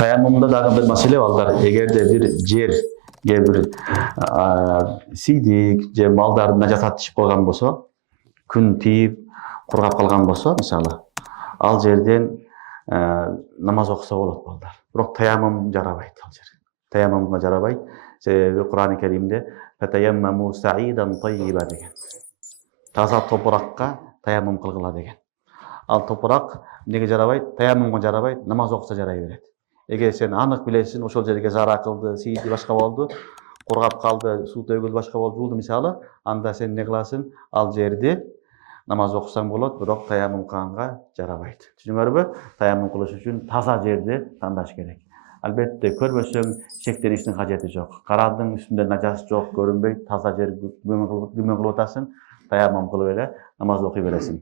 Таяммумда дагы бир маселе балдар. Эгерде бир жерге бир сийдик же малдарды нажасат тишип калган болсо, күн тийип кургап калган болсо, мисалы, ал жерден намаз окуса болот балдар. Бирок таяммум жарабайт ал жер. Таяммумга жарабайт. Себеби Кур'ан-ы Керимде "Фатаяммаму саидан тайyiba" деген. Таза топуракка таяммум кылгыла деген. Ал топурак эмнеге жарабайт? Таяммумга жарабайт, намаз окуса жарай берет. Эгер сен анык билесиң, ошол жерге зара кылды, сийди, башка болду, кургап калды, суу төгүлдү, башка болду, жуулду мисалы, анда сен эмне кыласың? Ал жерди намаз окусаң болот, бирок таяммум кылганга жарабайт. Түшүнүңөрбү? Таяммум кылыш үчүн таза жерди тандаш керек. Албетте көрбөсөң шектеништин кажети жок. Карадың үстүндө нажас жок, көрүнбөйт, таза жер күмөн кылып атасың, таяммум кылып эле намаз окуй бересиң.